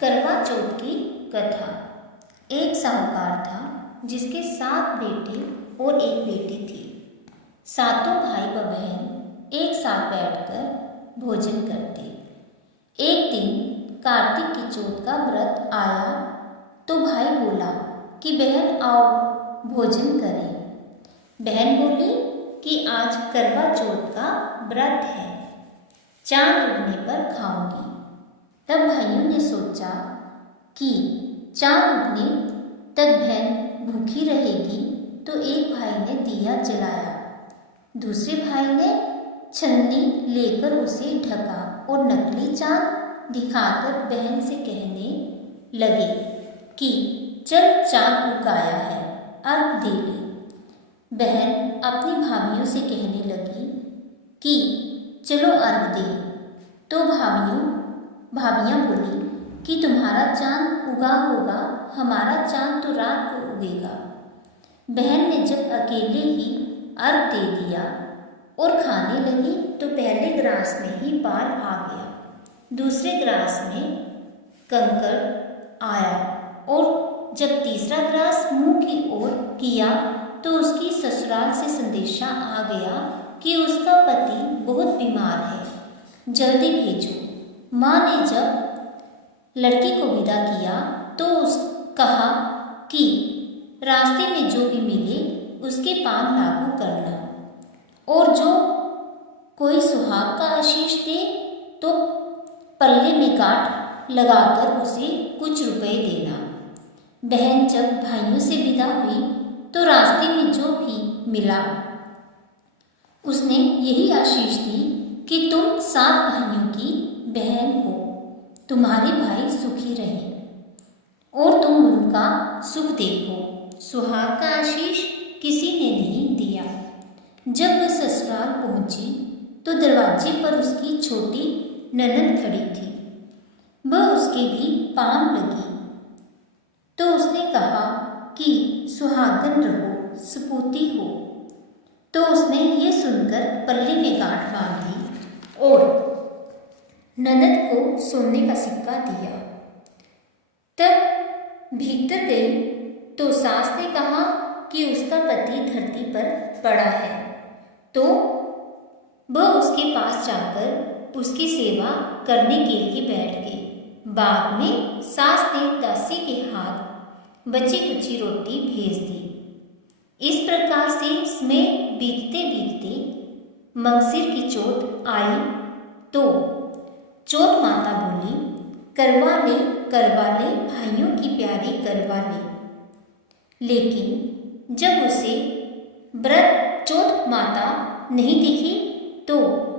करवा चौथ की कथा। एक साहूकार था जिसके 7 बेटे और एक बेटी थी। सातों भाई व बहन एक साथ बैठकर भोजन करते। एक दिन कार्तिक की चौथ का व्रत आया तो भाई बोला कि बहन आओ भोजन करें। बहन बोली कि आज करवा चौथ का व्रत है, चांद उगने पर खाऊंगी। तब भाइयों ने सोचा कि चांद उगने तक बहन भूखी रहेगी, तो एक भाई ने दिया जलाया, दूसरे भाई ने छन्नी लेकर उसे ढका और नकली चांद दिखाकर बहन से कहने लगे कि चल चांद उगाया है, अर्घ दे ले। बहन अपनी भाभियों से कहने लगी कि चलो अर्घ दे। तो भाभियाँ बोली कि तुम्हारा चांद उगा होगा, हमारा चांद तो रात को उगेगा। बहन ने जब अकेले ही अर्घ दे दिया और खाने लगी तो पहले ग्रास में ही बाल आ गया, दूसरे ग्रास में कंकड़ आया और जब तीसरा ग्रास मुंह की ओर किया तो उसकी ससुराल से संदेशा आ गया कि उसका पति बहुत बीमार है, जल्दी भेजो। माँ ने जब लड़की को विदा किया तो कहा कि रास्ते में जो भी मिले उसके पान लागू करना, और जो कोई सुहाग का आशीष दे तो पल्ले में गांठ लगाकर उसे कुछ रुपए देना। बहन जब भाइयों से विदा हुई तो रास्ते में जो भी मिला उसने यही आशीष दी कि तुम 7 भाइयों की बहन हो, तुम्हारे भाई सुखी रहे और तुम उनका सुख देखो। सुहाग का आशीष किसी ने नहीं दिया। जब वह ससुराल पहुंची तो दरवाजे पर उसकी छोटी ननद खड़ी थी। वह उसके भी पाँव लगी तो उसने कहा कि सुहागन रहो, सपूती हो। तो उसने ये सुनकर पल्ले में गांठ बांधी और ननद को सोने का सिक्का दिया। तब भीतर गई तो सास ने कहा कि उसका पति धरती पर पड़ा है, तो वह उसके पास जाकर उसकी सेवा करने के लिए बैठ गई। बाद में सास ने दासी के हाथ बची कुची रोटी भेज दी। इस प्रकार से समय बीतते बीतते मंगसिर की चौथ आई तो चौथ माता बोली, करवा ले भाइयों की प्यारी करवा ले। लेकिन जब उसे व्रत चौथ माता नहीं दिखी तो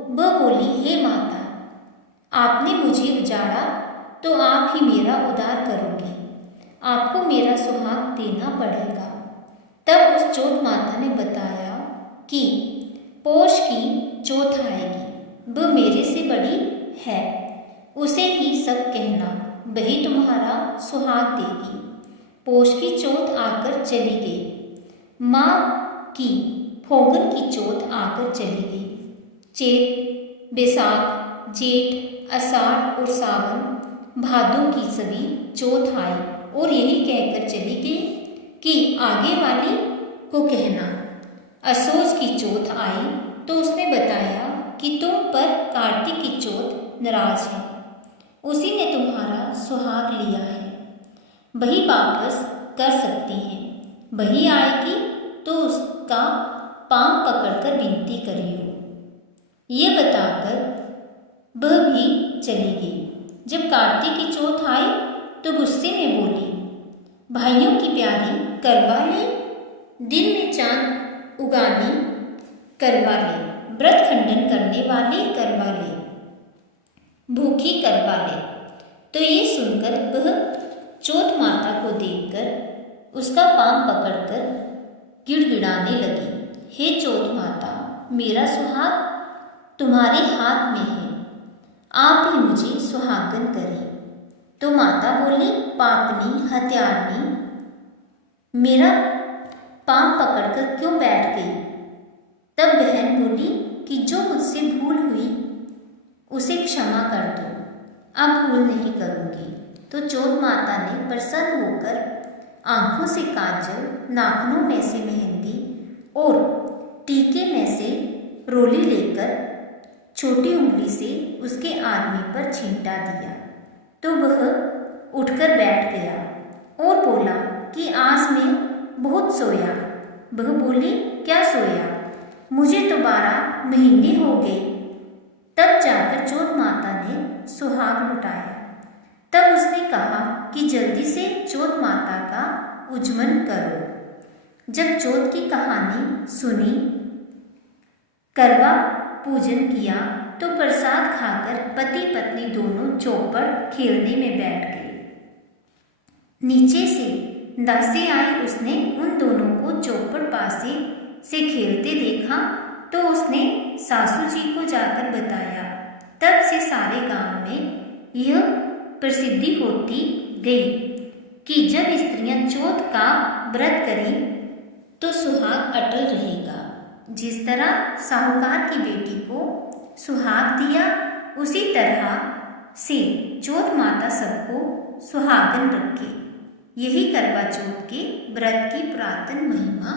वह बोली, हे माता, आपने मुझे उजाड़ा तो आप ही मेरा उद्धार करोगे, आपको मेरा सुहाग देना पड़ेगा। तब उस चौथ माता ने बताया कि पौष की चौथ आएगी, वह मेरे से बड़ी है, उसे ही सब कहना, वही तुम्हारा सुहाग देगी। पौष की चौथ आकर चली गई। माँ की फाल्गुन की चौथ आकर चली गई। चैत, बैसाख, जेठ, आषाढ़ और सावन, भादों की सभी चौथ आई और यही कहकर चली गई कि आगे वाली को कहना। असोज की चौथ आई तो उसने बताया कि तुम पर कार्तिक की चौथ नाराज है, उसी ने तुम्हारा सुहाग लिया है, वही वापस कर सकती है। वही आएगी तो उसका पांव पकड़कर विनती करियो। ये बताकर वह भी चली गई। जब कार्तिक की चौथ आई तो गुस्से में बोली, भाइयों की प्यारी करवा ले, दिन में चांद उगानी करवा ले, व्रत खंडन करने वाले करवा ले, भूखी करवा ले। तो ये सुनकर वह चौथ माता को देखकर उसका पांव पकड़कर गिड़गिड़ाने लगी, हे चौथ माता, मेरा सुहाग तुम्हारे हाथ में है, आप ही मुझे सुहागन करें। तो माता बोली, पापनी हत्यारनी, मेरा पांव पकड़कर क्यों बैठ गई? तब बहन बोली कि जो मुझसे भूल हुई उसे क्षमा कर दो, अब भूल नहीं करूँगी। तो चौथ माता ने प्रसन्न होकर आंखों से काजल, नाखूनों में से मेहंदी और टीके में से रोली लेकर छोटी उंगली से उसके आदमी पर छींटा दिया तो वह उठकर बैठ गया और बोला कि आज मैं बहुत सोया। वह बोली, क्या सोया? मुझे तो 12 महीने हो गए। तब जाकर चौथ माता ने सुहाग लुटाया। तब उसने कहा कि जल्दी से चौथ माता का उज्जमन करो। जब चौथ की कहानी सुनी, करवा पूजन किया तो प्रसाद खाकर पति पत्नी दोनों चौपड़ खेलने में बैठ गए। नीचे से दासी आई, उसने उन दोनों को चौपड़ पासे से खेलते देखा तो उसने सासू जी को जाकर बताया। तब से सारे गांव में यह प्रसिद्धि होती गई कि जब स्त्रियां चौथ का व्रत करें तो सुहाग अटल रहेगा। जिस तरह साहूकार की बेटी को सुहाग दिया, उसी तरह से चौथ माता सबको सुहागन रखे। यही करवा चौथ के व्रत की पुरातन महिमा